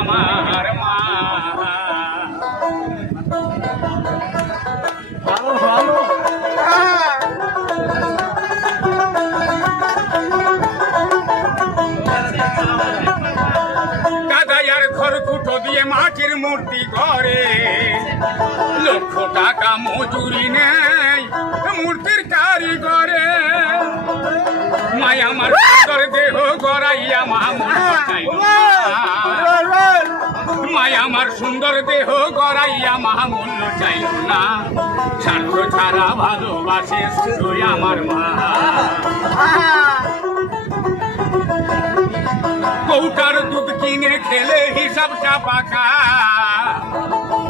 আমার মা। ভালো ভালো কাদাইয়ার খড়কুটো দিয়ে মাটির মূর্তি করে, লক্ষ টাকা মজুরি নেই মূর্তির কারিগরে। মায় আমার সুন্দর দেহ গড়াইয়া মামুল চাইল না, মায় আমার সুন্দর দেহ গড়াইয়া মামুল্য চাইল না। স্বার্থ ছাড়া ভালোবাসে শুধুই আমার মা। কৌটার দুধ কিনে খেলে হিসাবটা পাকা,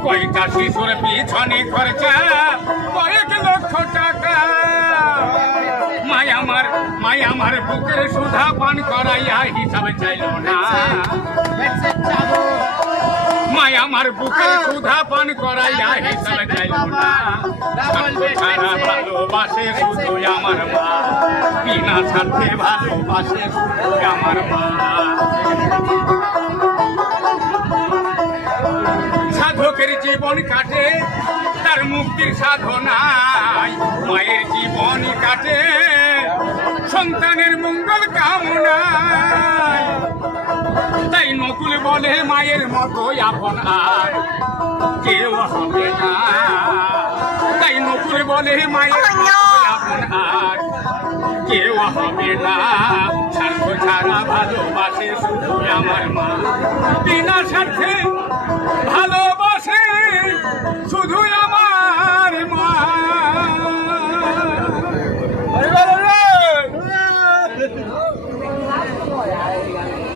কয়টা শিশুর পিছনে খরচা কয়েক লক্ষ টাকা। মায় আমার বুকের সুধা পান করাইয়া হিসাব চাইল না, মায় আমার বুকের সুধা পান করাইয়া হিসাব চাইল না। সারা ভালোবাসে শুধু আমার মা, বিনা স্বার্থে ভালোবাসে শুধু আমার মা। সাধকের জীবন কাটে তার মুক্তির সাধনায়, মায়ের জীবন কাটে সন্তানের মঙ্গল কামনায়। তাই নকুল বলে মায়ের মতো আপন আর কেউ হবে না, তাই নকুল বলে মায়ের মতো আপন আর কেউ হবে না। স্বার্থ ছাড়া ভালোবাসে শুধু আমার মা, বিনা স্বার্থে ভালোবাসে শুধু